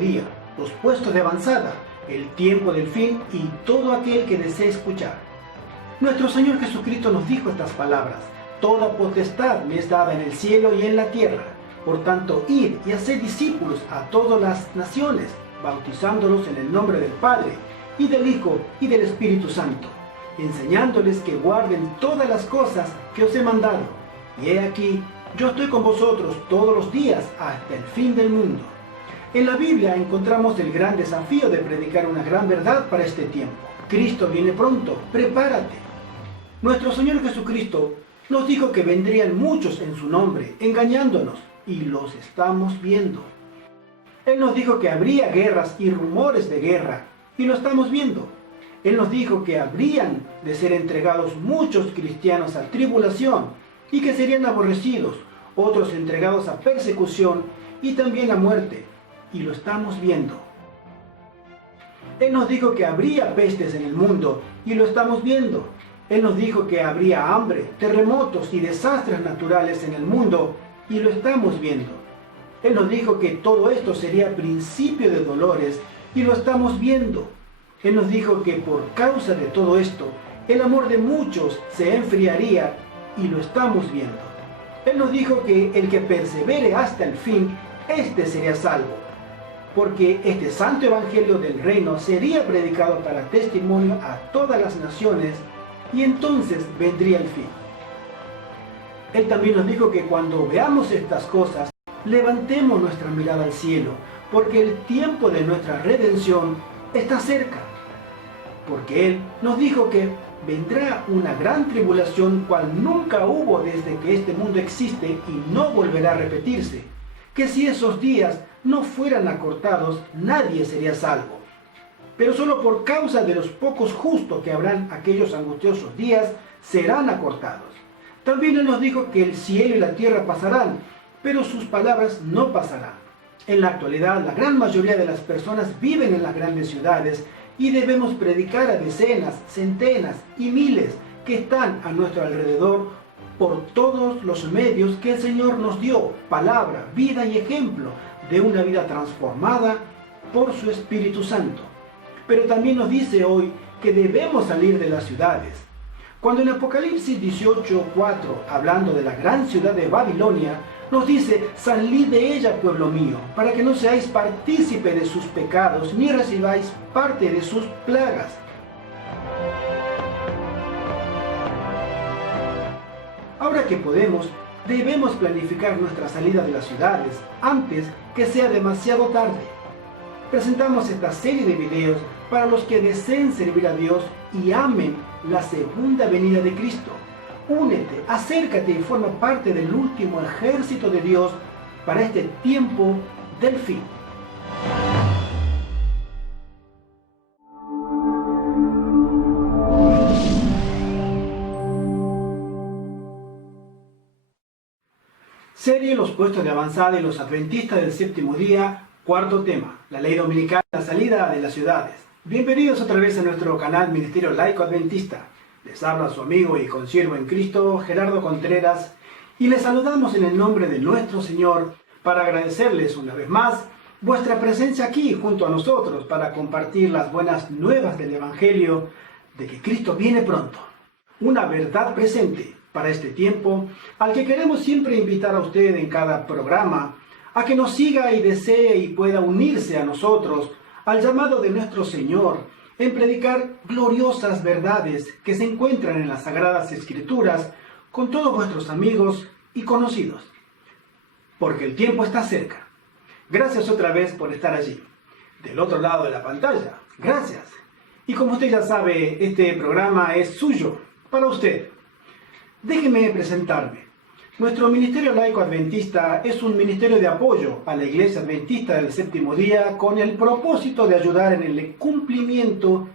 día, los puestos de avanzada, el tiempo del fin y todo aquel que desee escuchar. Nuestro Señor Jesucristo nos dijo estas palabras: toda potestad me es dada en el cielo y en la tierra. Por tanto, id y haced discípulos a todas las naciones, bautizándolos en el nombre del Padre, y del Hijo, y del Espíritu Santo, enseñándoles que guarden todas las cosas que os he mandado. Y he aquí, yo estoy con vosotros todos los días hasta el fin del mundo. En la Biblia encontramos el gran desafío de predicar una gran verdad para este tiempo. Cristo viene pronto, prepárate. Nuestro Señor Jesucristo nos dijo que vendrían muchos en su nombre, engañándonos, y los estamos viendo. Él nos dijo que habría guerras y rumores de guerra, y lo estamos viendo. Él nos dijo que habrían de ser entregados muchos cristianos a tribulación, y que serían aborrecidos, otros entregados a persecución y también a muerte, y lo estamos viendo. Él nos dijo que habría pestes en el mundo, y lo estamos viendo. Él nos dijo que habría hambre, terremotos y desastres naturales en el mundo, y lo estamos viendo. Él nos dijo que todo esto sería principio de dolores, y lo estamos viendo. Él nos dijo que por causa de todo esto, el amor de muchos se enfriaría, y lo estamos viendo. Él nos dijo que el que persevere hasta el fin, éste sería salvo, porque este santo evangelio del reino sería predicado para testimonio a todas las naciones, y entonces vendría el fin. Él también nos dijo que cuando veamos estas cosas, levantemos nuestra mirada al cielo, porque el tiempo de nuestra redención está cerca. Porque Él nos dijo que vendrá una gran tribulación cual nunca hubo desde que este mundo existe y no volverá a repetirse. Que si esos días no fueran acortados, nadie sería salvo. Pero solo por causa de los pocos justos que habrán aquellos angustiosos días, serán acortados. También Él nos dijo que el cielo y la tierra pasarán, pero sus palabras no pasarán. En la actualidad, la gran mayoría de las personas viven en las grandes ciudades y debemos predicar a decenas, centenas y miles que están a nuestro alrededor por todos los medios que el Señor nos dio, palabra, vida y ejemplo de una vida transformada por su Espíritu Santo. Pero también nos dice hoy que debemos salir de las ciudades. Cuando en Apocalipsis 18:4, hablando de la gran ciudad de Babilonia, nos dice: salid de ella, pueblo mío, para que no seáis partícipe de sus pecados, ni recibáis parte de sus plagas. Ahora que podemos, debemos planificar nuestra salida de las ciudades antes que sea demasiado tarde. Presentamos esta serie de videos para los que deseen servir a Dios y amen la segunda venida de Cristo. Únete, acércate y forma parte del último ejército de Dios para este tiempo del fin. Serie Los puestos de avanzada y los adventistas del séptimo día, cuarto tema, la ley dominical, la salida de las ciudades. Bienvenidos otra vez a nuestro canal Ministerio Laico Adventista. Les habla su amigo y consiervo en Cristo, Gerardo Contreras, y les saludamos en el nombre de nuestro Señor para agradecerles una vez más vuestra presencia aquí junto a nosotros para compartir las buenas nuevas del Evangelio de que Cristo viene pronto. Una verdad presente para este tiempo, al que queremos siempre invitar a usted en cada programa a que nos siga y desee y pueda unirse a nosotros al llamado de nuestro Señor en predicar gloriosas verdades que se encuentran en las Sagradas Escrituras con todos vuestros amigos y conocidos, porque el tiempo está cerca. Gracias otra vez por estar allí, del otro lado de la pantalla. Gracias. Y como usted ya sabe, este programa es suyo, para usted. Déjeme presentarme. Nuestro Ministerio Laico Adventista es un ministerio de apoyo a la Iglesia Adventista del Séptimo Día con el propósito de ayudar en el cumplimiento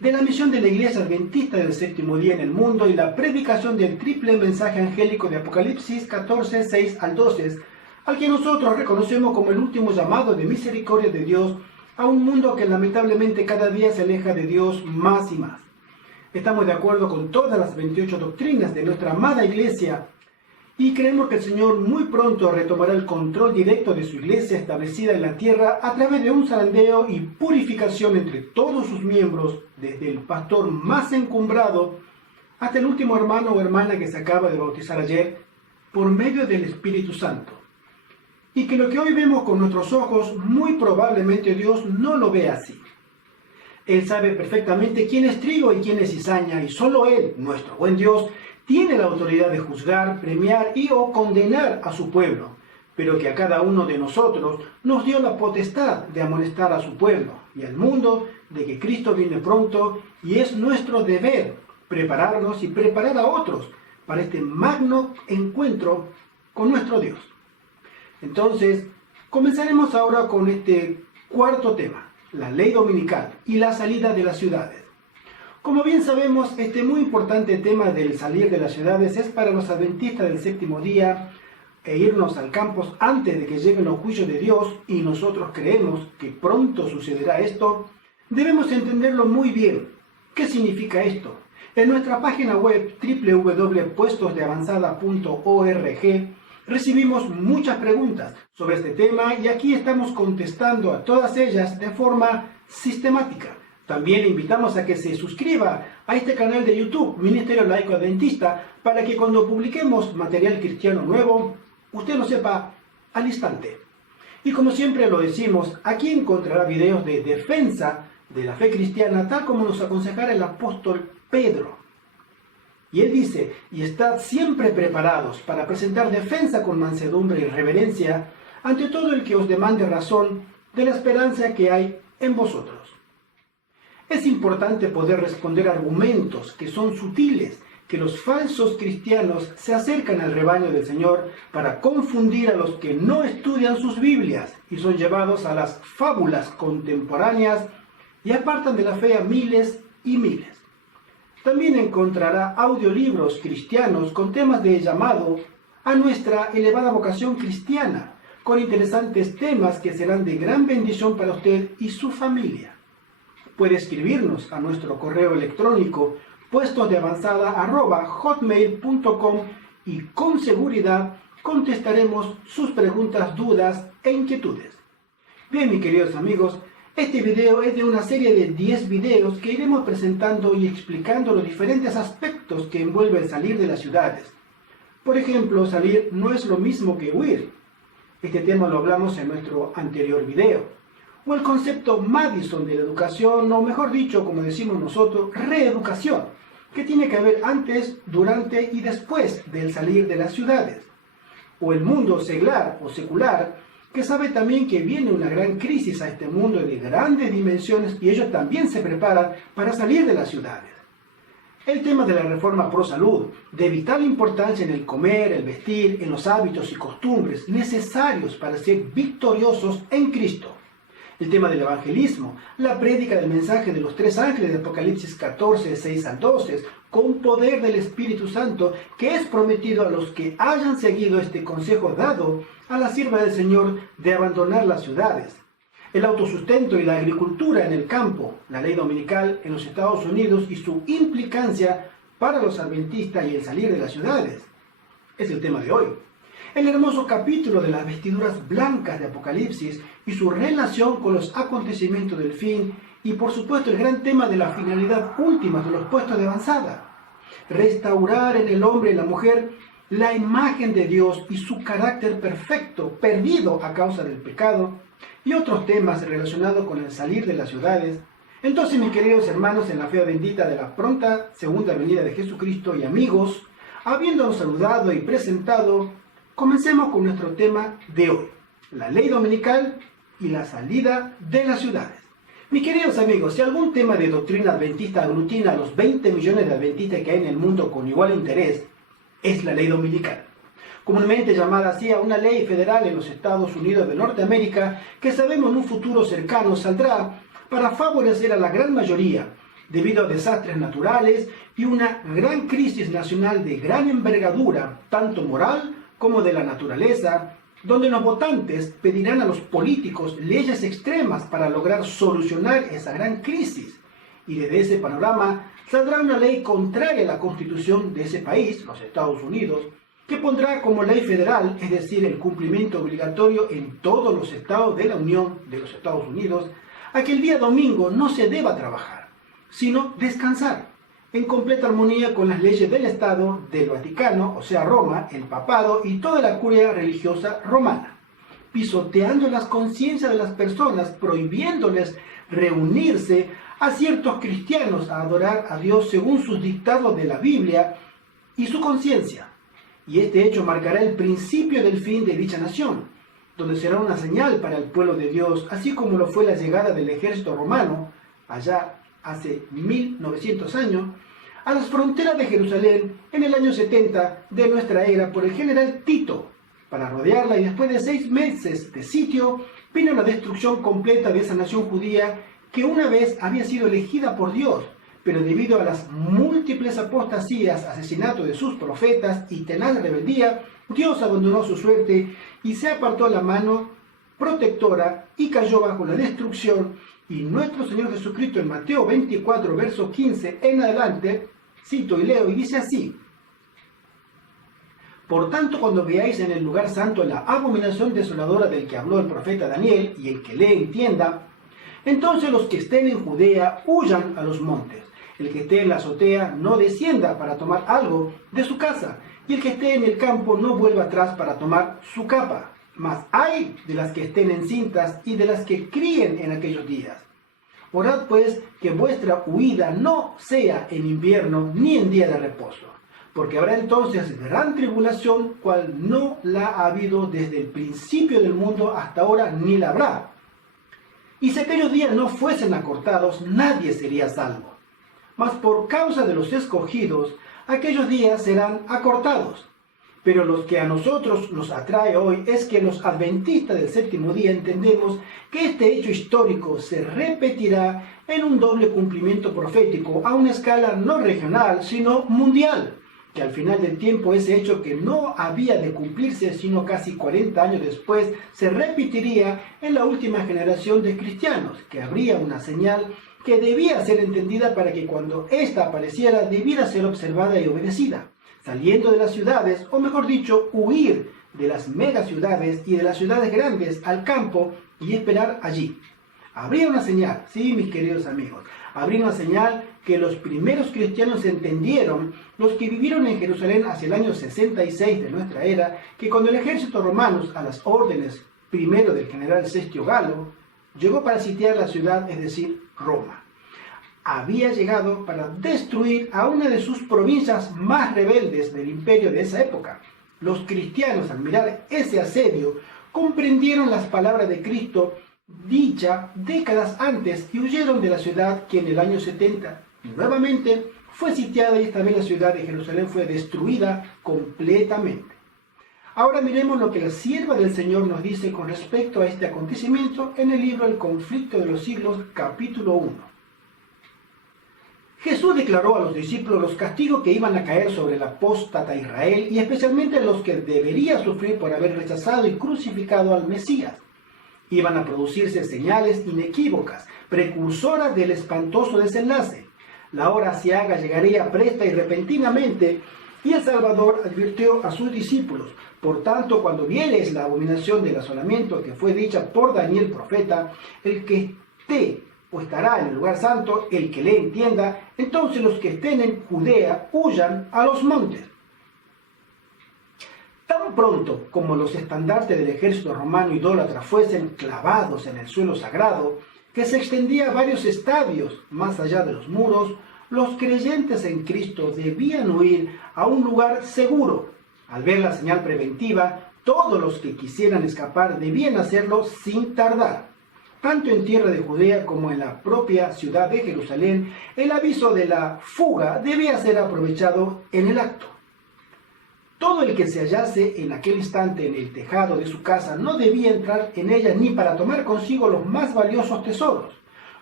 de la misión de la Iglesia Adventista del Séptimo Día en el mundo y la predicación del triple mensaje angélico de Apocalipsis 14, 6 al 12, al que nosotros reconocemos como el último llamado de misericordia de Dios a un mundo que lamentablemente cada día se aleja de Dios más y más. Estamos de acuerdo con todas las 28 doctrinas de nuestra amada Iglesia y creemos que el Señor muy pronto retomará el control directo de su iglesia establecida en la tierra a través de un zarandeo y purificación entre todos sus miembros, desde el pastor más encumbrado hasta el último hermano o hermana que se acaba de bautizar ayer, por medio del Espíritu Santo. Y que lo que hoy vemos con nuestros ojos, muy probablemente Dios no lo ve así. Él sabe perfectamente quién es trigo y quién es cizaña, y solo Él, nuestro buen Dios, tiene la autoridad de juzgar, premiar y o condenar a su pueblo, pero que a cada uno de nosotros nos dio la potestad de amonestar a su pueblo y al mundo de que Cristo viene pronto, y es nuestro deber prepararnos y preparar a otros para este magno encuentro con nuestro Dios. Entonces, comenzaremos ahora con este cuarto tema, la ley dominical y la salida de las ciudades. Como bien sabemos, este muy importante tema del salir de las ciudades es para los adventistas del séptimo día e irnos al campus antes de que lleguen los juicios de Dios, y nosotros creemos que pronto sucederá esto. Debemos entenderlo muy bien. ¿Qué significa esto? En nuestra página web www.puestosdeavanzada.org recibimos muchas preguntas sobre este tema y aquí estamos contestando a todas ellas de forma sistemática. También le invitamos a que se suscriba a este canal de YouTube, Ministerio Laico Adventista, para que cuando publiquemos material cristiano nuevo, usted lo sepa al instante. Y como siempre lo decimos, aquí encontrará videos de defensa de la fe cristiana, tal como nos aconsejara el apóstol Pedro. Y él dice, y estad siempre preparados para presentar defensa con mansedumbre y reverencia ante todo el que os demande razón de la esperanza que hay en vosotros. Es importante poder responder argumentos que son sutiles, que los falsos cristianos se acercan al rebaño del Señor para confundir a los que no estudian sus Biblias y son llevados a las fábulas contemporáneas y apartan de la fe a miles y miles. También encontrará audiolibros cristianos con temas de llamado a nuestra elevada vocación cristiana, con interesantes temas que serán de gran bendición para usted y su familia. Puede escribirnos a nuestro correo electrónico puestosdeavanzada@hotmail.com y con seguridad contestaremos sus preguntas, dudas e inquietudes. Bien, mis queridos amigos, este video es de una serie de 10 videos que iremos presentando y explicando los diferentes aspectos que envuelve el salir de las ciudades. Por ejemplo, salir no es lo mismo que huir. Este tema lo hablamos en nuestro anterior video. O el concepto Madison de la educación, o mejor dicho, como decimos nosotros, reeducación, que tiene que haber antes, durante y después del salir de las ciudades. O el mundo seglar o secular, que sabe también que viene una gran crisis a este mundo de grandes dimensiones y ellos también se preparan para salir de las ciudades. El tema de la reforma pro salud, de vital importancia en el comer, el vestir, en los hábitos y costumbres necesarios para ser victoriosos en Cristo. El tema del evangelismo, la prédica del mensaje de los 3 ángeles de Apocalipsis 14, 6 al 12, con poder del Espíritu Santo, que es prometido a los que hayan seguido este consejo dado a la sierva del Señor de abandonar las ciudades. El autosustento y la agricultura en el campo, la ley dominical en los Estados Unidos y su implicancia para los adventistas y el salir de las ciudades. Es el tema de hoy. El hermoso capítulo de las vestiduras blancas de Apocalipsis y su relación con los acontecimientos del fin, y por supuesto el gran tema de la finalidad última de los puestos de avanzada. Restaurar en el hombre y la mujer la imagen de Dios y su carácter perfecto, perdido a causa del pecado, y otros temas relacionados con el salir de las ciudades. Entonces, mis queridos hermanos en la fe bendita de la pronta segunda venida de Jesucristo y amigos, habiéndonos saludado y presentado, comencemos con nuestro tema de hoy, la ley dominical y la salida de las ciudades. Mis queridos amigos, si algún tema de doctrina adventista aglutina a los 20 millones de adventistas que hay en el mundo con igual interés, es la ley dominical, comúnmente llamada así a una ley federal en los Estados Unidos de Norteamérica que sabemos en un futuro cercano saldrá para favorecer a la gran mayoría debido a desastres naturales y una gran crisis nacional de gran envergadura, tanto moral como de la naturaleza, donde los votantes pedirán a los políticos leyes extremas para lograr solucionar esa gran crisis. Y desde ese panorama saldrá una ley contraria a la constitución de ese país, los Estados Unidos, que pondrá como ley federal, es decir, el cumplimiento obligatorio en todos los estados de la Unión de los Estados Unidos, a que el día domingo no se deba trabajar, sino descansar, en completa armonía con las leyes del Estado del Vaticano, o sea Roma, el papado y toda la curia religiosa romana, pisoteando las conciencias de las personas, prohibiéndoles reunirse a ciertos cristianos a adorar a Dios según sus dictados de la Biblia y su conciencia. Y este hecho marcará el principio del fin de dicha nación, donde será una señal para el pueblo de Dios, así como lo fue la llegada del ejército romano, allá hace 1900 años, a las fronteras de Jerusalén en el año 70 de nuestra era por el general Tito, para rodearla, y después de 6 meses de sitio, vino la destrucción completa de esa nación judía que una vez había sido elegida por Dios, pero debido a las múltiples apostasías, asesinatos de sus profetas y tenaz rebeldía, Dios abandonó su suerte y se apartó la mano protectora y cayó bajo la destrucción. Y nuestro Señor Jesucristo en Mateo 24, verso 15 en adelante, cito y leo, y dice así: Por tanto, cuando veáis en el lugar santo la abominación desoladora del que habló el profeta Daniel, y el que lee entienda, entonces los que estén en Judea huyan a los montes. El que esté en la azotea no descienda para tomar algo de su casa, y el que esté en el campo no vuelva atrás para tomar su capa. Mas ay de las que estén encintas y de las que críen en aquellos días. Orad pues que vuestra huida no sea en invierno ni en día de reposo, porque habrá entonces gran tribulación, cual no la ha habido desde el principio del mundo hasta ahora, ni la habrá. Y si aquellos días no fuesen acortados, nadie sería salvo. Mas por causa de los escogidos, aquellos días serán acortados. Pero lo que a nosotros nos atrae hoy es que los adventistas del séptimo día entendemos que este hecho histórico se repetirá en un doble cumplimiento profético a una escala no regional, sino mundial, que al final del tiempo ese hecho que no había de cumplirse sino casi 40 años después, se repetiría en la última generación de cristianos, que habría una señal que debía ser entendida para que cuando ésta apareciera debiera ser observada y obedecida, saliendo de las ciudades, o mejor dicho, huir de las megaciudades y de las ciudades grandes al campo y esperar allí. Habría una señal, sí, mis queridos amigos, habría una señal que los primeros cristianos entendieron, los que vivieron en Jerusalén hacia el año 66 de nuestra era, que cuando el ejército romano, a las órdenes primero del general Cestio Galo, llegó para sitiar la ciudad, es decir, Roma, había llegado para destruir a una de sus provincias más rebeldes del imperio de esa época. Los cristianos, al mirar ese asedio, comprendieron las palabras de Cristo dicha décadas antes y huyeron de la ciudad, que en el año 70 nuevamente fue sitiada, y esta vez la ciudad de Jerusalén fue destruida completamente. Ahora miremos lo que la sierva del Señor nos dice con respecto a este acontecimiento en el libro El conflicto de los siglos, capítulo 1. Jesús declaró a los discípulos los castigos que iban a caer sobre el apóstata Israel, y especialmente los que debería sufrir por haber rechazado y crucificado al Mesías. Iban a producirse señales inequívocas, precursoras del espantoso desenlace. La hora aciaga llegaría presta y repentinamente, y el Salvador advirtió a sus discípulos: por tanto, cuando viereis la abominación del asolamiento que fue dicha por Daniel profeta, el que esté o estará en el lugar santo, el que le entienda, entonces los que estén en Judea huyan a los montes. Tan pronto como los estandartes del ejército romano idólatra fuesen clavados en el suelo sagrado, que se extendía a varios estadios más allá de los muros, los creyentes en Cristo debían huir a un lugar seguro. Al ver la señal preventiva, todos los que quisieran escapar debían hacerlo sin tardar. Tanto en tierra de Judea como en la propia ciudad de Jerusalén, el aviso de la fuga debía ser aprovechado en el acto. Todo el que se hallase en aquel instante en el tejado de su casa no debía entrar en ella ni para tomar consigo los más valiosos tesoros.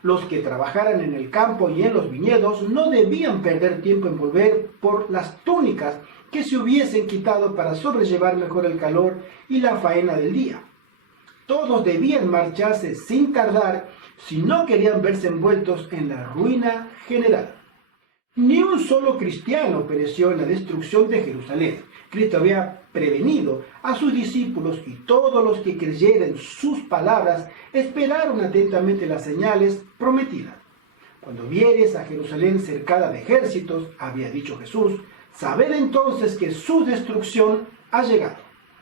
Los que trabajaran en el campo y en los viñedos no debían perder tiempo en volver por las túnicas que se hubiesen quitado para sobrellevar mejor el calor y la faena del día. Todos debían marcharse sin tardar si no querían verse envueltos en la ruina general. Ni un solo cristiano pereció en la destrucción de Jerusalén. Cristo había prevenido a sus discípulos y todos los que creyeran sus palabras esperaron atentamente las señales prometidas. Cuando vieres a Jerusalén cercada de ejércitos, había dicho Jesús, sabed entonces que su destrucción ha llegado.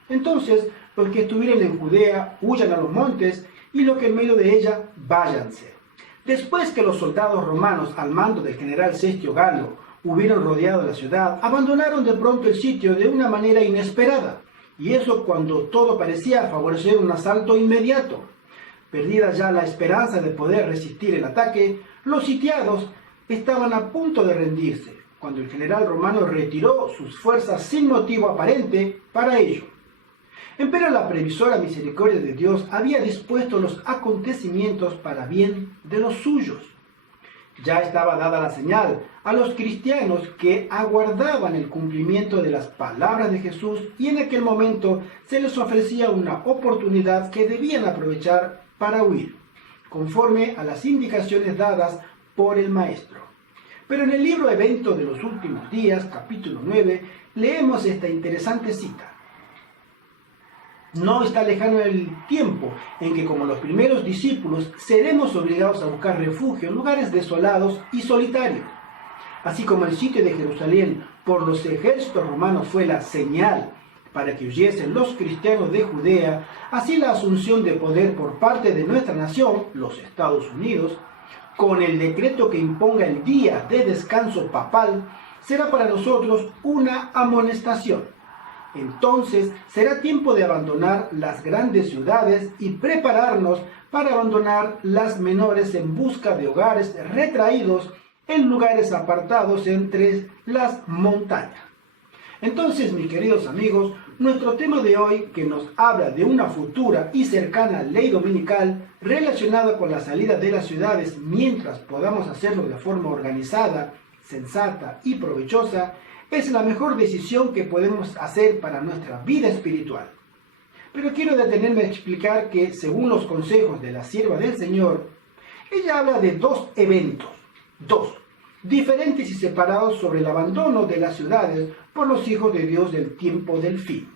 Entonces, los que estuvieren en Judea huyan a los montes, y los que en medio de ella váyanse. Después que los soldados romanos, al mando del general Cestio Galo, hubieron rodeado la ciudad, abandonaron de pronto el sitio de una manera inesperada, y eso cuando todo parecía favorecer un asalto inmediato. Perdida ya la esperanza de poder resistir el ataque, los sitiados estaban a punto de rendirse, cuando el general romano retiró sus fuerzas sin motivo aparente para ello. Empero la previsora misericordia de Dios había dispuesto los acontecimientos para bien de los suyos. Ya estaba dada la señal a los cristianos que aguardaban el cumplimiento de las palabras de Jesús, y en aquel momento se les ofrecía una oportunidad que debían aprovechar para huir, conforme a las indicaciones dadas por el Maestro. Pero en el libro Evento de los Últimos Días, capítulo 9, leemos esta interesante cita. No está lejano el tiempo en que, como los primeros discípulos, seremos obligados a buscar refugio en lugares desolados y solitarios. Así como el sitio de Jerusalén por los ejércitos romanos fue la señal para que huyesen los cristianos de Judea, así la asunción de poder por parte de nuestra nación, los Estados Unidos, con el decreto que imponga el día de descanso papal, será para nosotros una amonestación. Entonces será tiempo de abandonar las grandes ciudades y prepararnos para abandonar las menores en busca de hogares retraídos en lugares apartados entre las montañas. Entonces, mis queridos amigos, nuestro tema de hoy, que nos habla de una futura y cercana ley dominical relacionada con la salida de las ciudades mientras podamos hacerlo de forma organizada, sensata y provechosa, es la mejor decisión que podemos hacer para nuestra vida espiritual. Pero quiero detenerme a explicar que, según los consejos de la sierva del Señor, ella habla de dos eventos, diferentes y separados sobre el abandono de las ciudades por los hijos de Dios del tiempo del fin.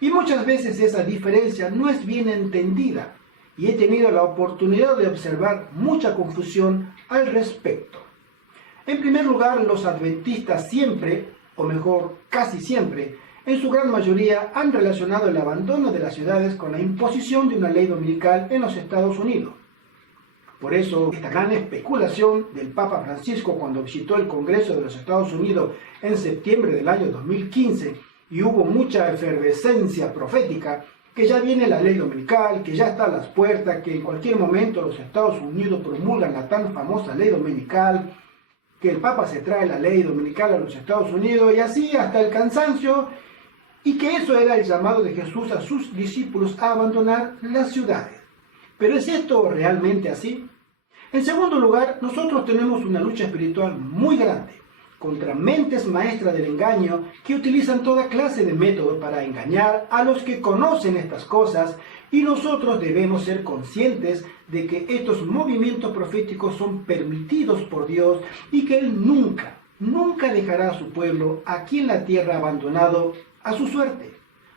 Y muchas veces esa diferencia no es bien entendida, y he tenido la oportunidad de observar mucha confusión al respecto. En primer lugar, los adventistas siempre, o mejor, casi siempre, en su gran mayoría han relacionado el abandono de las ciudades con la imposición de una ley dominical en los Estados Unidos. Por eso, esta gran especulación del Papa Francisco cuando visitó el Congreso de los Estados Unidos en septiembre del año 2015, y hubo mucha efervescencia profética, que ya viene la ley dominical, que ya está a las puertas, que en cualquier momento los Estados Unidos promulgan la tan famosa ley dominical, que el Papa se trae la ley dominical a los Estados Unidos, y así hasta el cansancio, y que eso era el llamado de Jesús a sus discípulos a abandonar las ciudades. ¿Pero es esto realmente así? En segundo lugar, nosotros tenemos una lucha espiritual muy grande contra mentes maestras del engaño que utilizan toda clase de métodos para engañar a los que conocen estas cosas, y nosotros debemos ser conscientes de que estos movimientos proféticos son permitidos por Dios y que Él nunca dejará a su pueblo aquí en la tierra abandonado a su suerte.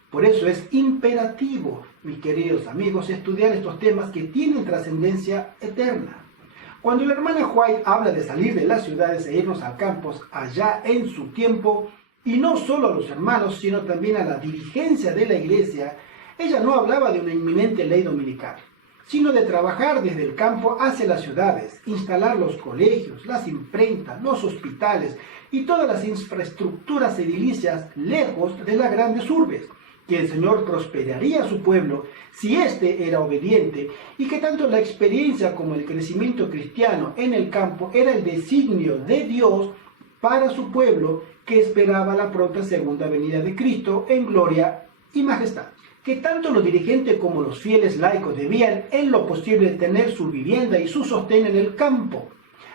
Por eso es imperativo, mis queridos amigos, estudiar estos temas que tienen trascendencia eterna. Cuando la hermana White habla de salir de las ciudades e irnos a campos allá en su tiempo, y no solo a los hermanos, sino también a la dirigencia de la iglesia, ella no hablaba de una inminente ley dominical, sino de trabajar desde el campo hacia las ciudades, instalar los colegios, las imprentas, los hospitales y todas las infraestructuras edilicias lejos de las grandes urbes, que el Señor prosperaría a su pueblo si éste era obediente, y que tanto la experiencia como el crecimiento cristiano en el campo era el designio de Dios para su pueblo que esperaba la pronta segunda venida de Cristo en gloria y majestad. Que tanto los dirigentes como los fieles laicos debían en lo posible tener su vivienda y su sostén en el campo.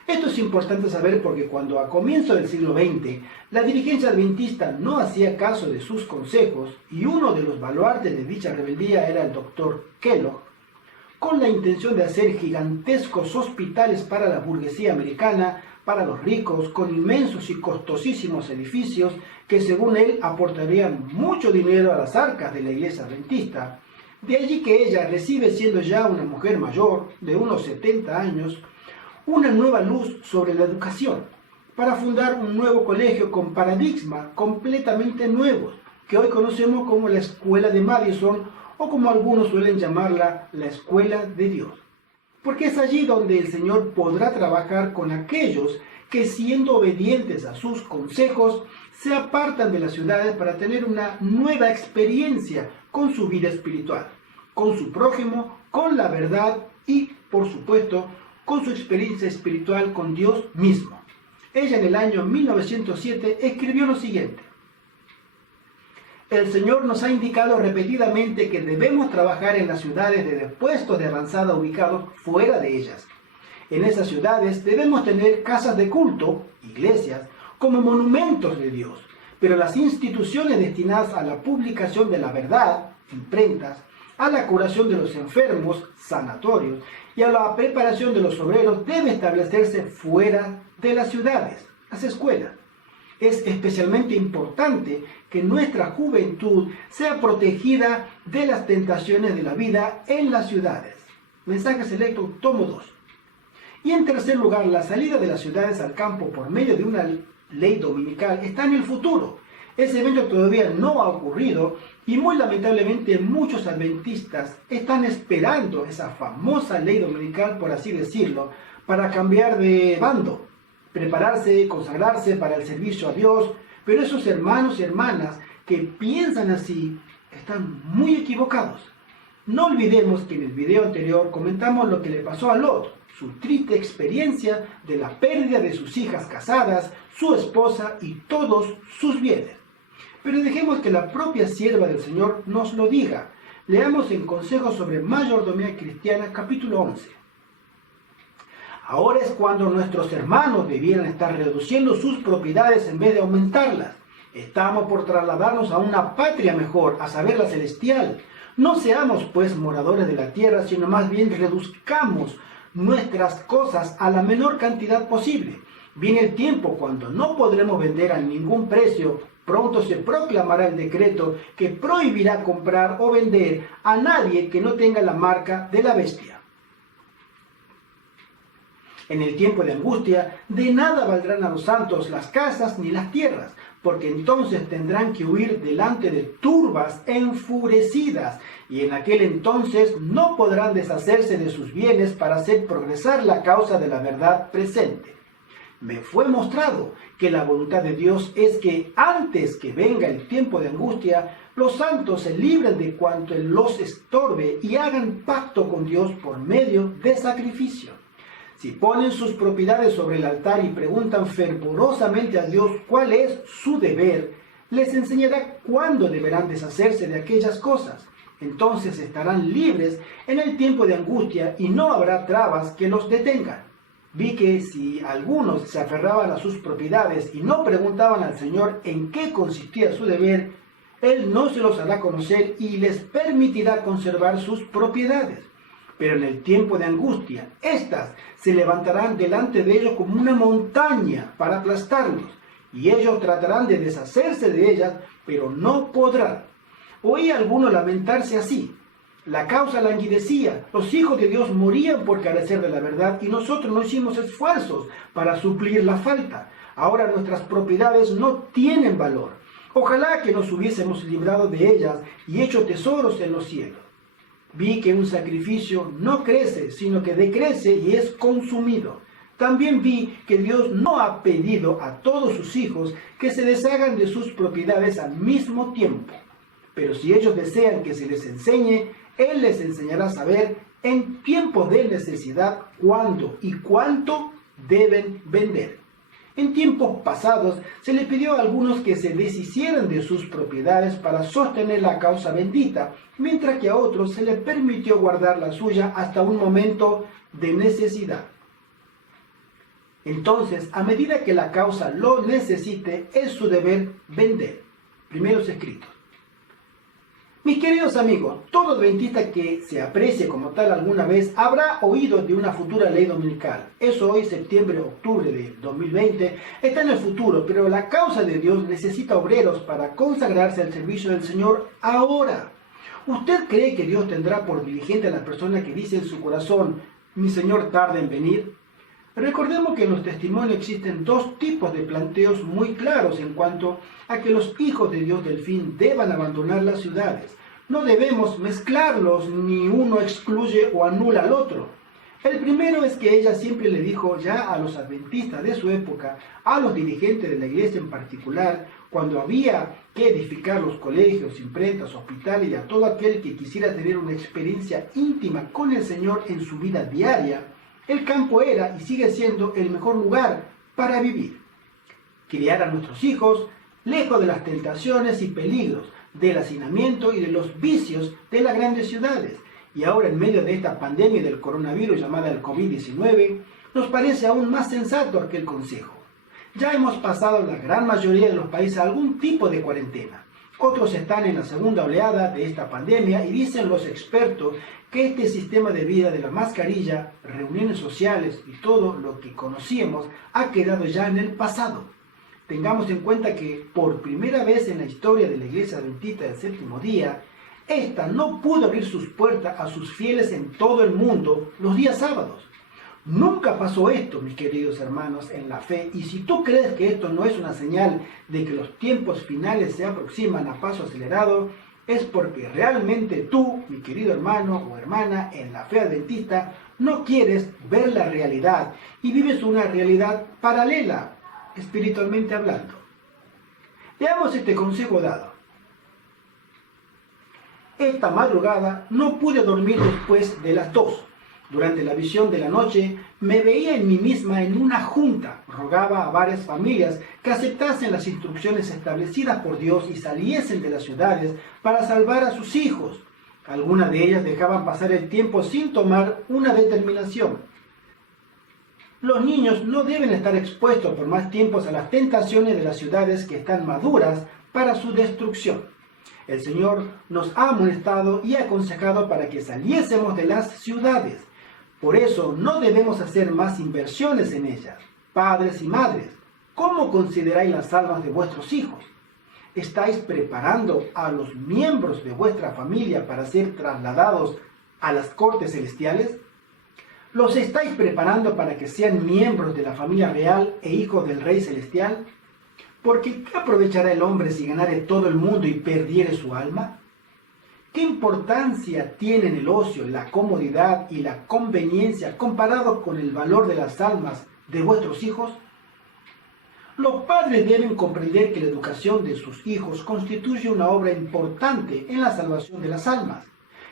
Esto es importante saber porque cuando a comienzos del siglo XX la dirigencia adventista no hacía caso de sus consejos, y uno de los baluartes de dicha rebeldía era el Dr. Kellogg, con la intención de hacer gigantescos hospitales para la burguesía americana para los ricos, con inmensos y costosísimos edificios que según él aportarían mucho dinero a las arcas de la iglesia adventista. De allí que ella recibe, siendo ya una mujer mayor, de unos 70 años, una nueva luz sobre la educación, para fundar un nuevo colegio con paradigmas completamente nuevos, que hoy conocemos como la Escuela de Madison, o como algunos suelen llamarla, la Escuela de Dios. Porque es allí donde el Señor podrá trabajar con aquellos que, siendo obedientes a sus consejos, se apartan de las ciudades para tener una nueva experiencia con su vida espiritual, con su prójimo, con la verdad y, por supuesto, con su experiencia espiritual con Dios mismo. Ella en el año 1907 escribió lo siguiente: el Señor nos ha indicado repetidamente que debemos trabajar en las ciudades de puestos de avanzada ubicados fuera de ellas. En esas ciudades debemos tener casas de culto, iglesias, como monumentos de Dios, pero las instituciones destinadas a la publicación de la verdad, imprentas, a la curación de los enfermos, sanatorios, y a la preparación de los obreros deben establecerse fuera de las ciudades, las escuelas. Es especialmente importante que nuestra juventud sea protegida de las tentaciones de la vida en las ciudades. Mensaje selecto, tomo 2. Y en tercer lugar, la salida de las ciudades al campo por medio de una ley dominical está en el futuro. Ese evento todavía no ha ocurrido y muy lamentablemente muchos adventistas están esperando esa famosa ley dominical, por así decirlo, para cambiar de bando, prepararse, consagrarse para el servicio a Dios. Pero esos hermanos y hermanas que piensan así están muy equivocados. No olvidemos que en el video anterior comentamos lo que le pasó a Lot, su triste experiencia de la pérdida de sus hijas casadas, su esposa y todos sus bienes. Pero dejemos que la propia sierva del Señor nos lo diga. Leamos en Consejos sobre Mayordomía Cristiana, capítulo 11. Ahora es cuando nuestros hermanos debieran estar reduciendo sus propiedades en vez de aumentarlas. Estamos por trasladarnos a una patria mejor, a saber, la celestial. No seamos pues moradores de la tierra, sino más bien reduzcamos nuestras cosas a la menor cantidad posible. Viene el tiempo cuando no podremos vender a ningún precio. Pronto se proclamará el decreto que prohibirá comprar o vender a nadie que no tenga la marca de la bestia. En el tiempo de angustia, de nada valdrán a los santos las casas ni las tierras, porque entonces tendrán que huir delante de turbas enfurecidas, y en aquel entonces no podrán deshacerse de sus bienes para hacer progresar la causa de la verdad presente. Me fue mostrado que la voluntad de Dios es que antes que venga el tiempo de angustia, los santos se libren de cuanto los estorbe y hagan pacto con Dios por medio de sacrificio. Si ponen sus propiedades sobre el altar y preguntan fervorosamente a Dios cuál es su deber, les enseñará cuándo deberán deshacerse de aquellas cosas. Entonces estarán libres en el tiempo de angustia y no habrá trabas que los detengan. Vi que si algunos se aferraban a sus propiedades y no preguntaban al Señor en qué consistía su deber, Él no se los hará conocer y les permitirá conservar sus propiedades. Pero en el tiempo de angustia, éstas se levantarán delante de ellos como una montaña para aplastarlos, y ellos tratarán de deshacerse de ellas, pero no podrán. Oí a algunos lamentarse así: la causa languidecía, los hijos de Dios morían por carecer de la verdad, y nosotros no hicimos esfuerzos para suplir la falta. Ahora nuestras propiedades no tienen valor. Ojalá que nos hubiésemos librado de ellas y hecho tesoros en los cielos. Vi que un sacrificio no crece, sino que decrece y es consumido. También vi que Dios no ha pedido a todos sus hijos que se deshagan de sus propiedades al mismo tiempo. Pero si ellos desean que se les enseñe, Él les enseñará a saber en tiempos de necesidad cuándo y cuánto deben vender. En tiempos pasados se le pidió a algunos que se deshicieran de sus propiedades para sostener la causa bendita, mientras que a otros se les permitió guardar la suya hasta un momento de necesidad. Entonces, a medida que la causa lo necesite, es su deber vender. Primeros escritos. Mis queridos amigos, todo adventista que se aprecie como tal alguna vez habrá oído de una futura ley dominical. Eso hoy, septiembre, octubre de 2020, está en el futuro, pero la causa de Dios necesita obreros para consagrarse al servicio del Señor ahora. ¿Usted cree que Dios tendrá por diligente a la persona que dice en su corazón, mi Señor tarda en venir? Recordemos que en los testimonios existen dos tipos de planteos muy claros en cuanto a que los hijos de Dios del fin deban abandonar las ciudades. No debemos mezclarlos, ni uno excluye o anula al otro. El primero es que ella siempre le dijo ya a los adventistas de su época, a los dirigentes de la iglesia en particular, cuando había que edificar los colegios, imprentas, hospitales y a todo aquel que quisiera tener una experiencia íntima con el Señor en su vida diaria, el campo era y sigue siendo el mejor lugar para vivir. Criar a nuestros hijos lejos de las tentaciones y peligros, del hacinamiento y de los vicios de las grandes ciudades. Y ahora en medio de esta pandemia del coronavirus llamada el COVID-19, nos parece aún más sensato aquel consejo. Ya hemos pasado en la gran mayoría de los países algún tipo de cuarentena. Otros están en la segunda oleada de esta pandemia y dicen los expertos que este sistema de vida de la mascarilla, reuniones sociales y todo lo que conocíamos ha quedado ya en el pasado. Tengamos en cuenta que por primera vez en la historia de la Iglesia Adventista del Séptimo Día, esta no pudo abrir sus puertas a sus fieles en todo el mundo los días sábados. Nunca pasó esto, mis queridos hermanos, en la fe, y si tú crees que esto no es una señal de que los tiempos finales se aproximan a paso acelerado, es porque realmente tú, mi querido hermano o hermana, en la fe adventista, no quieres ver la realidad y vives una realidad paralela, espiritualmente hablando. Veamos este consejo dado. Esta madrugada no pude dormir después de las 2. Durante la visión de la noche me veía en mí misma en una junta. Rogaba a varias familias que aceptasen las instrucciones establecidas por Dios y saliesen de las ciudades para salvar a sus hijos. Algunas de ellas dejaban pasar el tiempo sin tomar una determinación. Los niños no deben estar expuestos por más tiempo a las tentaciones de las ciudades que están maduras para su destrucción. El Señor nos ha amonestado y aconsejado para que saliésemos de las ciudades. Por eso no debemos hacer más inversiones en ellas. Padres y madres, ¿cómo consideráis las almas de vuestros hijos? ¿Estáis preparando a los miembros de vuestra familia para ser trasladados a las cortes celestiales? ¿Los estáis preparando para que sean miembros de la familia real e hijos del Rey Celestial? Porque ¿qué aprovechará el hombre si ganare todo el mundo y perdiere su alma? ¿Qué importancia tienen el ocio, la comodidad y la conveniencia comparado con el valor de las almas de vuestros hijos? Los padres deben comprender que la educación de sus hijos constituye una obra importante en la salvación de las almas.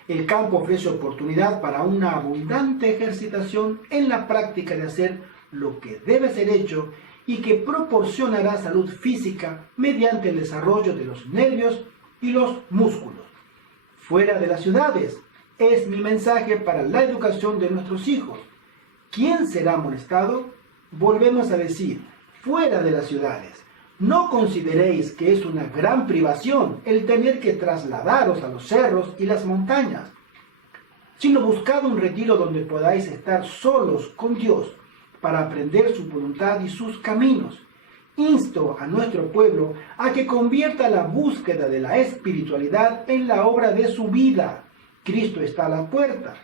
El campo ofrece oportunidad para una abundante ejercitación en la práctica de hacer lo que debe ser hecho y que proporcionará salud física mediante el desarrollo de los nervios y los músculos. Fuera de las ciudades es mi mensaje para la educación de nuestros hijos. ¿Quién será amonestado? Volvemos a decir, fuera de las ciudades. No consideréis que es una gran privación el tener que trasladaros a los cerros y las montañas, sino buscad un retiro donde podáis estar solos con Dios para aprender su voluntad y sus caminos. Insto a nuestro pueblo a que convierta la búsqueda de la espiritualidad en la obra de su vida. Cristo está a la puerta.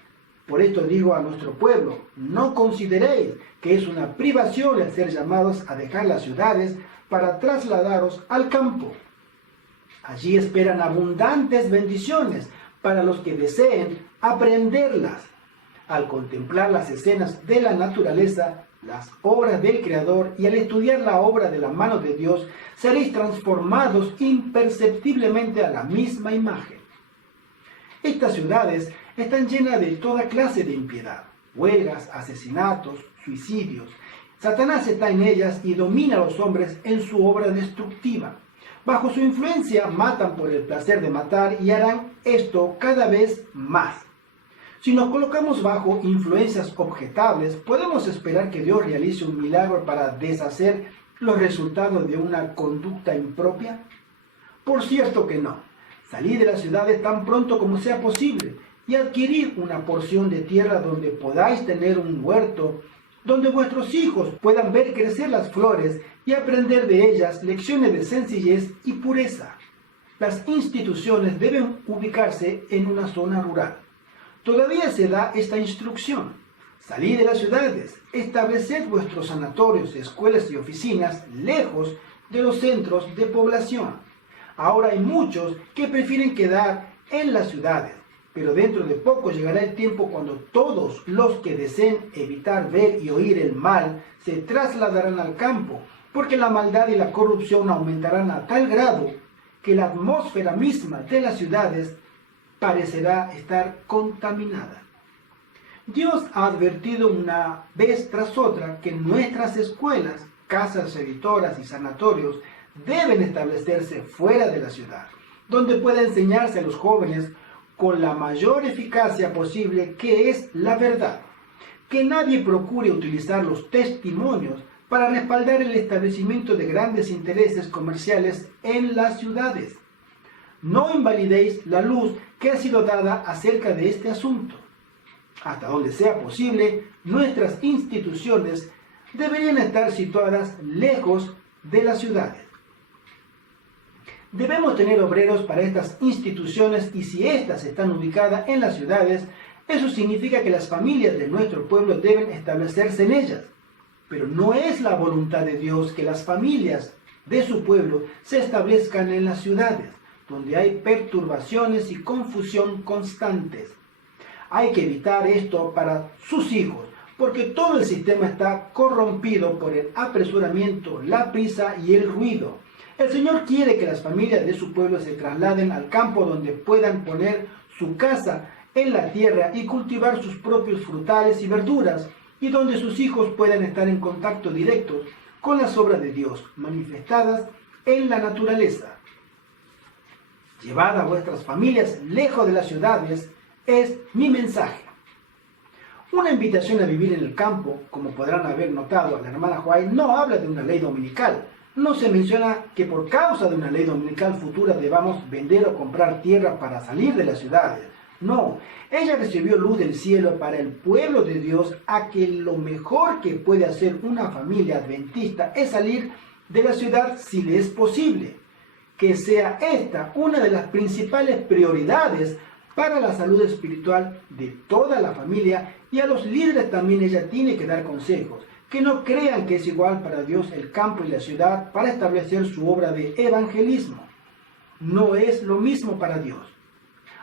Por esto digo a nuestro pueblo, no consideréis que es una privación el ser llamados a dejar las ciudades para trasladaros al campo. Allí esperan abundantes bendiciones para los que deseen aprenderlas. Al contemplar las escenas de la naturaleza, las obras del Creador y al estudiar la obra de la mano de Dios, seréis transformados imperceptiblemente a la misma imagen. Estas ciudades están llenas de toda clase de impiedad, huelgas, asesinatos, suicidios. Satanás está en ellas y domina a los hombres en su obra destructiva. Bajo su influencia matan por el placer de matar y harán esto cada vez más. Si nos colocamos bajo influencias objetables, ¿podemos esperar que Dios realice un milagro para deshacer los resultados de una conducta impropia? Por cierto que no. Salid de las ciudades tan pronto como sea posible y adquirid una porción de tierra donde podáis tener un huerto, donde vuestros hijos puedan ver crecer las flores y aprender de ellas lecciones de sencillez y pureza. Las instituciones deben ubicarse en una zona rural. Todavía se da esta instrucción. Salid de las ciudades, estableced vuestros sanatorios, escuelas y oficinas lejos de los centros de población. Ahora hay muchos que prefieren quedar en las ciudades, pero dentro de poco llegará el tiempo cuando todos los que deseen evitar ver y oír el mal se trasladarán al campo, porque la maldad y la corrupción aumentarán a tal grado que la atmósfera misma de las ciudades parecerá estar contaminada. Dios ha advertido una vez tras otra que nuestras escuelas, casas editoras y sanatorios deben establecerse fuera de la ciudad, donde pueda enseñarse a los jóvenes con la mayor eficacia posible qué es la verdad. Que nadie procure utilizar los testimonios para respaldar el establecimiento de grandes intereses comerciales en las ciudades. No invalidéis la luz que ha sido dada acerca de este asunto. Hasta donde sea posible, nuestras instituciones deberían estar situadas lejos de las ciudades. Debemos tener obreros para estas instituciones y si éstas están ubicadas en las ciudades, eso significa que las familias de nuestro pueblo deben establecerse en ellas. Pero no es la voluntad de Dios que las familias de su pueblo se establezcan en las ciudades, donde hay perturbaciones y confusión constantes. Hay que evitar esto para sus hijos, porque todo el sistema está corrompido por el apresuramiento, la prisa y el ruido. El Señor quiere que las familias de su pueblo se trasladen al campo donde puedan poner su casa en la tierra y cultivar sus propios frutales y verduras, y donde sus hijos puedan estar en contacto directo con las obras de Dios manifestadas en la naturaleza. Llevad a vuestras familias lejos de las ciudades, es mi mensaje. Una invitación a vivir en el campo, como podrán haber notado, la hermana White no habla de una ley dominical. No se menciona que por causa de una ley dominical futura debamos vender o comprar tierra para salir de las ciudades. No, ella recibió luz del cielo para el pueblo de Dios a que lo mejor que puede hacer una familia adventista es salir de la ciudad si le es posible. Que sea esta una de las principales prioridades para la salud espiritual de toda la familia, y a los líderes también ella tiene que dar consejos, que no crean que es igual para Dios el campo y la ciudad para establecer su obra de evangelismo. No es lo mismo para Dios.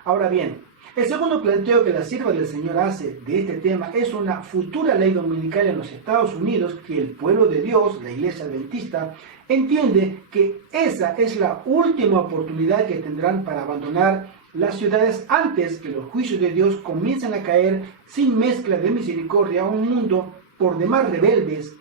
Ahora bien, el segundo planteo que la sierva del Señor hace de este tema es una futura ley dominical en los Estados Unidos que el pueblo de Dios, la Iglesia Adventista, entiende que esa es la última oportunidad que tendrán para abandonar las ciudades antes que los juicios de Dios comiencen a caer sin mezcla de misericordia a un mundo por demás rebeldes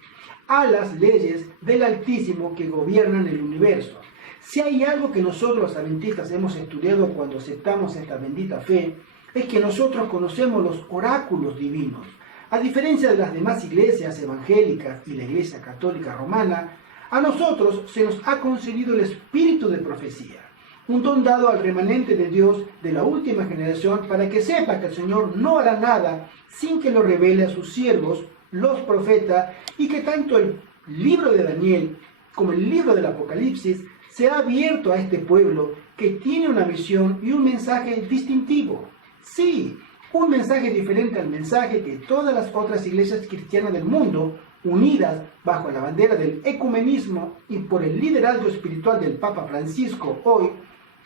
a las leyes del Altísimo que gobiernan el universo. Si hay algo que nosotros los adventistas hemos estudiado cuando aceptamos esta bendita fe, es que nosotros conocemos los oráculos divinos. A diferencia de las demás iglesias evangélicas y la Iglesia Católica Romana, a nosotros se nos ha concedido el espíritu de profecía, un don dado al remanente de Dios de la última generación para que sepa que el Señor no hará nada sin que lo revele a sus siervos, los profetas, y que tanto el libro de Daniel como el libro del Apocalipsis se ha abierto a este pueblo que tiene una misión y un mensaje distintivo. Sí, un mensaje diferente al mensaje que todas las otras iglesias cristianas del mundo, unidas bajo la bandera del ecumenismo y por el liderazgo espiritual del Papa Francisco hoy,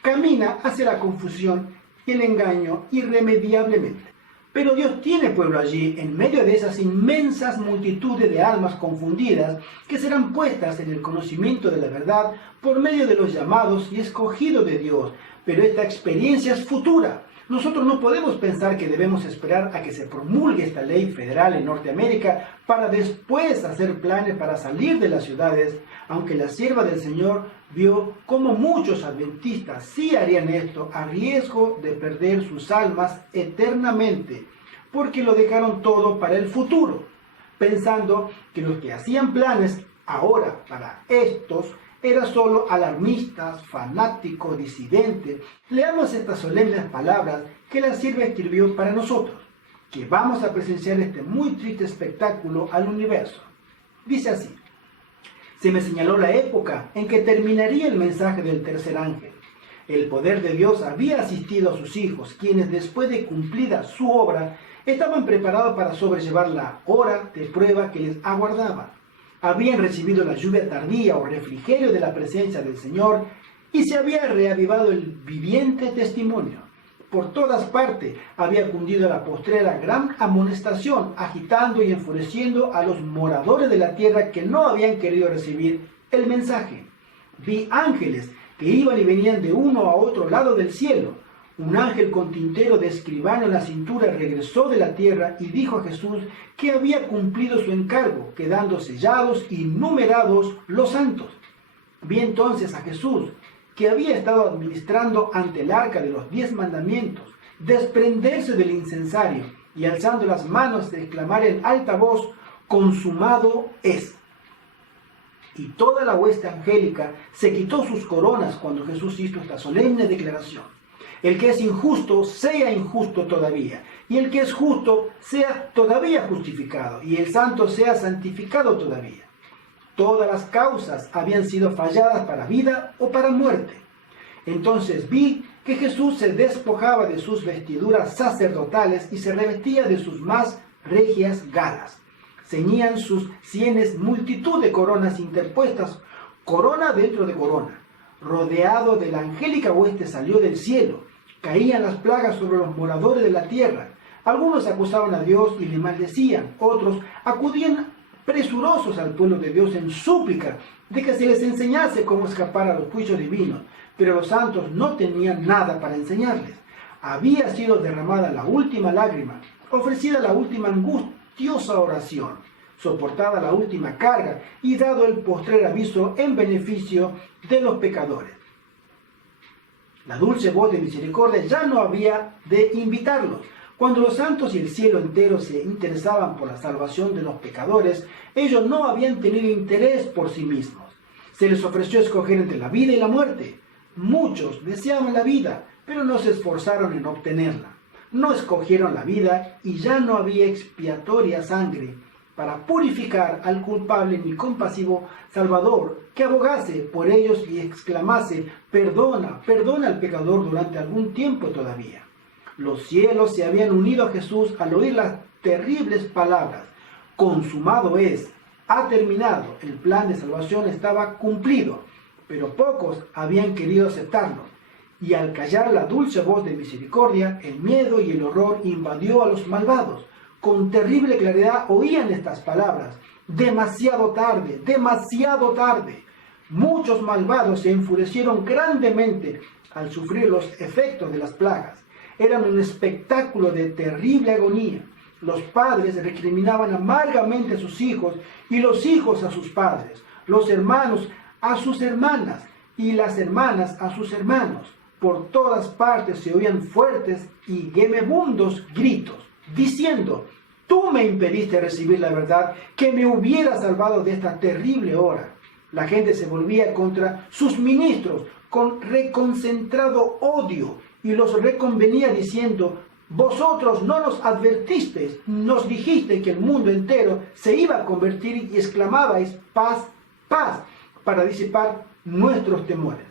camina hacia la confusión y el engaño irremediablemente. Pero Dios tiene pueblo allí, en medio de esas inmensas multitudes de almas confundidas que serán puestas en el conocimiento de la verdad por medio de los llamados y escogidos de Dios. Pero esta experiencia es futura. Nosotros no podemos pensar que debemos esperar a que se promulgue esta ley federal en Norteamérica para después hacer planes para salir de las ciudades, aunque la sierva del Señor vio cómo muchos adventistas sí harían esto a riesgo de perder sus almas eternamente, porque lo dejaron todo para el futuro, pensando que los que hacían planes ahora para estos era solo alarmistas, fanáticos, disidentes. Leamos estas solemnes palabras que la sierva escribió para nosotros, que vamos a presenciar este muy triste espectáculo al universo. Dice así: se me señaló la época en que terminaría el mensaje del tercer ángel. El poder de Dios había asistido a sus hijos, quienes después de cumplida su obra, estaban preparados para sobrellevar la hora de prueba que les aguardaba. Habían recibido la lluvia tardía o refrigerio de la presencia del Señor y se había reavivado el viviente testimonio. Por todas partes había cundido la postrera gran amonestación, agitando y enfureciendo a los moradores de la tierra que no habían querido recibir el mensaje. Vi ángeles que iban y venían de uno a otro lado del cielo. Un ángel con tintero de escribano en la cintura regresó de la tierra y dijo a Jesús que había cumplido su encargo, quedando sellados y numerados los santos. Vi entonces a Jesús, que había estado administrando ante el arca de los 10 mandamientos, desprenderse del incensario y alzando las manos exclamar en alta voz: consumado es. Y toda la hueste angélica se quitó sus coronas cuando Jesús hizo esta solemne declaración: el que es injusto sea injusto todavía, y el que es justo sea todavía justificado, y el santo sea santificado todavía. Todas las causas habían sido falladas para vida o para muerte. Entonces vi que Jesús se despojaba de sus vestiduras sacerdotales y se revestía de sus más regias galas. Ceñían sus sienes multitud de coronas interpuestas, corona dentro de corona. Rodeado de la angélica hueste salió del cielo. Caían las plagas sobre los moradores de la tierra. Algunos acusaban a Dios y le maldecían. Otros acudían presurosos al pueblo de Dios en súplica de que se les enseñase cómo escapar a los juicios divinos. Pero los santos no tenían nada para enseñarles. Había sido derramada la última lágrima, ofrecida la última angustiosa oración, soportada la última carga y dado el postrer aviso en beneficio de los pecadores. La dulce voz de misericordia ya no había de invitarlos. Cuando los santos y el cielo entero se interesaban por la salvación de los pecadores, ellos no habían tenido interés por sí mismos. Se les ofreció escoger entre la vida y la muerte. Muchos deseaban la vida, pero no se esforzaron en obtenerla. No escogieron la vida y ya no había expiatoria sangre para purificar al culpable ni compasivo Salvador que abogase por ellos y exclamase: perdona, perdona al pecador durante algún tiempo todavía. Los cielos se habían unido a Jesús al oír las terribles palabras: consumado es, ha terminado, el plan de salvación estaba cumplido, pero pocos habían querido aceptarlo. Y al callar la dulce voz de misericordia, el miedo y el horror invadió a los malvados. Con terrible claridad oían estas palabras: demasiado tarde, demasiado tarde. Muchos malvados se enfurecieron grandemente al sufrir los efectos de las plagas. Eran un espectáculo de terrible agonía. Los padres recriminaban amargamente a sus hijos y los hijos a sus padres, los hermanos a sus hermanas y las hermanas a sus hermanos. Por todas partes se oían fuertes y gemebundos gritos, diciendo: tú me impediste recibir la verdad que me hubiera salvado de esta terrible hora. La gente se volvía contra sus ministros con reconcentrado odio y los reconvenía diciendo: vosotros no nos advertisteis, nos dijiste que el mundo entero se iba a convertir y exclamabais: paz, paz, para disipar nuestros temores.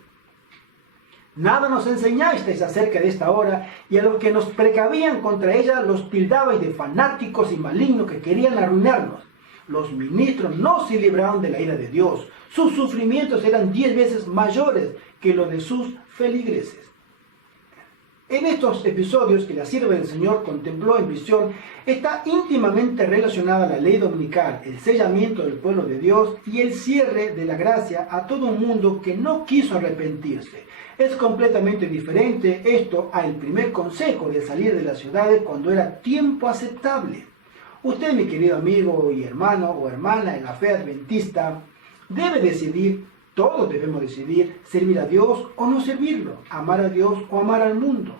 Nada nos enseñasteis acerca de esta hora, y a los que nos precavían contra ella los tildabais de fanáticos y malignos que querían arruinarnos. Los ministros no se libraron de la ira de Dios. Sus sufrimientos eran 10 veces mayores que los de sus feligreses. En estos episodios que la sierva del Señor contempló en visión, está íntimamente relacionada la ley dominical, el sellamiento del pueblo de Dios y el cierre de la gracia a todo un mundo que no quiso arrepentirse. Es completamente diferente esto al primer consejo de salir de las ciudades cuando era tiempo aceptable. Usted, mi querido amigo y hermano o hermana en la fe adventista, debe decidir, todos debemos decidir, servir a Dios o no servirlo, amar a Dios o amar al mundo,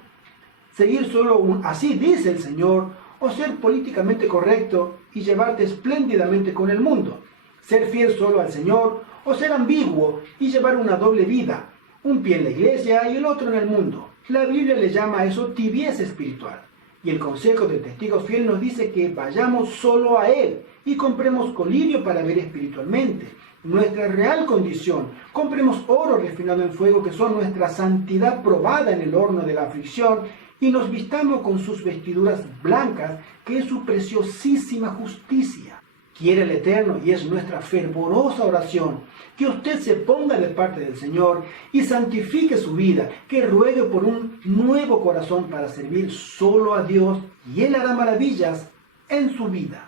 seguir solo un así dice el Señor o ser políticamente correcto y llevarte espléndidamente con el mundo. ser fiel solo al Señor o ser ambiguo y llevar una doble vida, un pie en la iglesia y el otro en el mundo. La Biblia le llama a eso tibieza espiritual. Y el consejo del testigo fiel nos dice que vayamos solo a Él y compremos colirio para ver espiritualmente nuestra real condición. Compremos oro refinado en fuego, que son nuestra santidad probada en el horno de la aflicción, y nos vistamos con sus vestiduras blancas, que es su preciosísima justicia. Quiere el Eterno, y es nuestra fervorosa oración, que usted se ponga de parte del Señor y santifique su vida, que ruegue por un nuevo corazón para servir solo a Dios, y Él hará maravillas en su vida.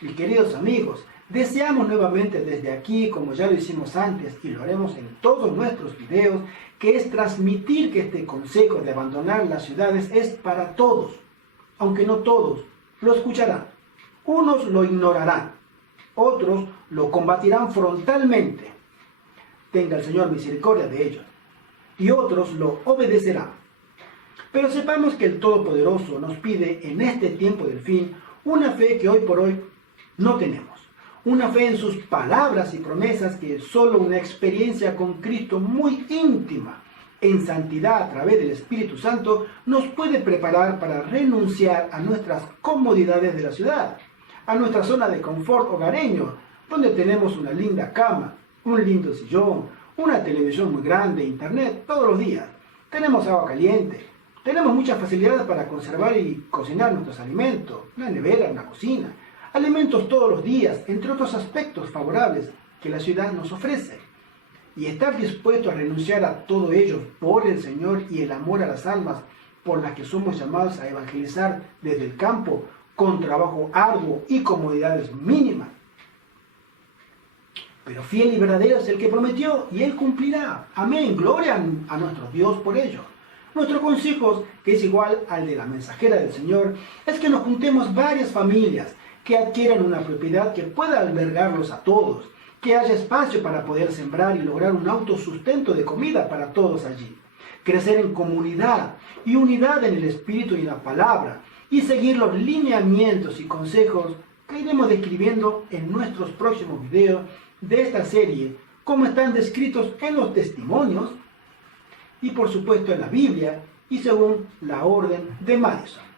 Mis queridos amigos, deseamos nuevamente desde aquí, como ya lo hicimos antes y lo haremos en todos nuestros videos, que es transmitir que este consejo de abandonar las ciudades es para todos, aunque no todos lo escucharán. Unos lo ignorarán, otros lo combatirán frontalmente. Tenga el Señor misericordia de ellos. Y otros lo obedecerán. Pero sepamos que el Todopoderoso nos pide en este tiempo del fin una fe que hoy por hoy no tenemos. Una fe en sus palabras y promesas que es solo una experiencia con Cristo muy íntima, en santidad a través del Espíritu Santo, nos puede preparar para renunciar a nuestras comodidades de la ciudad, a nuestra zona de confort hogareño, donde tenemos una linda cama, un lindo sillón, una televisión muy grande, internet todos los días. Tenemos agua caliente, tenemos muchas facilidades para conservar y cocinar nuestros alimentos, una nevera, una cocina, alimentos todos los días, entre otros aspectos favorables que la ciudad nos ofrece. Y estar dispuesto a renunciar a todo ello por el Señor y el amor a las almas por las que somos llamados a evangelizar desde el campo con trabajo arduo y comodidades mínimas. Pero fiel y verdadero es el que prometió y Él cumplirá. Amén. Gloria a nuestro Dios por ello. Nuestro consejo, que es igual al de la mensajera del Señor, es que nos juntemos varias familias que adquieran una propiedad que pueda albergarlos a todos, que haya espacio para poder sembrar y lograr un autosustento de comida para todos allí, crecer en comunidad y unidad en el espíritu y la palabra, y seguir los lineamientos y consejos que iremos describiendo en nuestros próximos videos de esta serie, como están descritos en los testimonios y por supuesto en la Biblia y según la orden de Madison.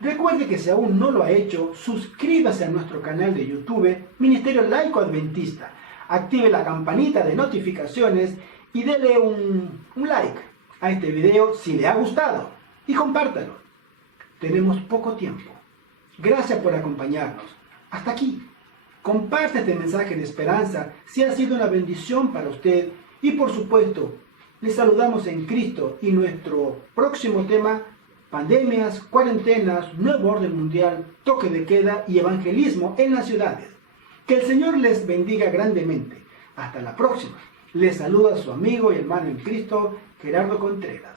Recuerde que si aún no lo ha hecho, suscríbase a nuestro canal de YouTube Ministerio Laico Adventista, active la campanita de notificaciones y dele un like a este video si le ha gustado y compártalo. Tenemos poco tiempo. Gracias por acompañarnos. Hasta aquí. Comparte este mensaje de esperanza si ha sido una bendición para usted y por supuesto, les saludamos en Cristo y nuestro próximo tema: pandemias, cuarentenas, nuevo orden mundial, toque de queda y evangelismo en las ciudades. Que el Señor les bendiga grandemente. Hasta la próxima. Les saluda su amigo y hermano en Cristo, Gerardo Contreras.